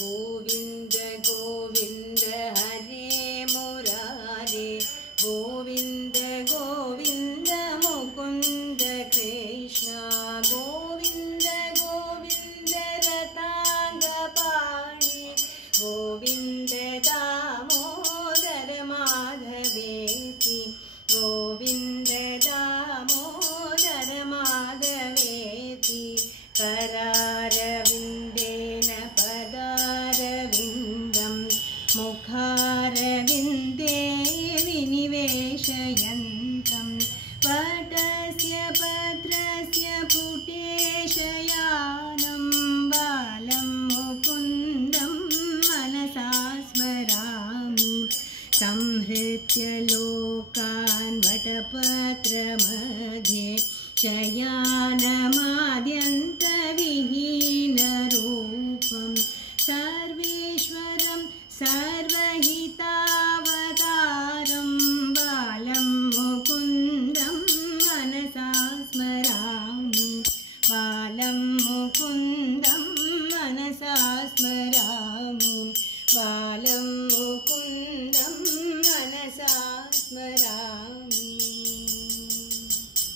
गोविन्द गोविन्द हरे मुरारे गोविन्द गोविन्द मुकुन्द कृष्ण गोविन्द गोविन्द रताङ्गपाणि गोविन्द दामोदर माधवेति गोविन्द दामोदर माधवेति करारविन्देन पदारविन्दं मुखारविन्दे विनिवेशयन्तं वटस्य पत्रस्य पुटेशयानं बालं मुकुन्दं मनसा स्मरामि संहृत्य लोकान् वटपत्रमध्ये शयानमाद्यन्तविहीनरूपं सर्वेश्वरं सर्वहितावतारं बालं मुकुन्दं मनसा स्मरामि बालं मुकुन्दं